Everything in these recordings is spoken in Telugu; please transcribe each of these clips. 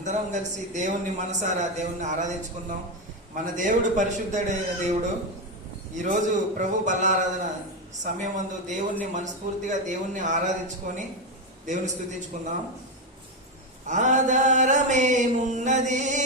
అందరం కలిసి దేవుణ్ణి మనసారా దేవుణ్ణి ఆరాధించుకుందాం. మన దేవుడు పరిశుద్ధుడే దేవుడు. ఈరోజు ప్రభు బలారాధన సమయం అందు దేవుణ్ణి మనస్ఫూర్తిగా దేవుణ్ణి ఆరాధించుకొని దేవుని స్థుతించుకుందాం. ఆధారమేమున్నది?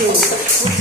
Deus.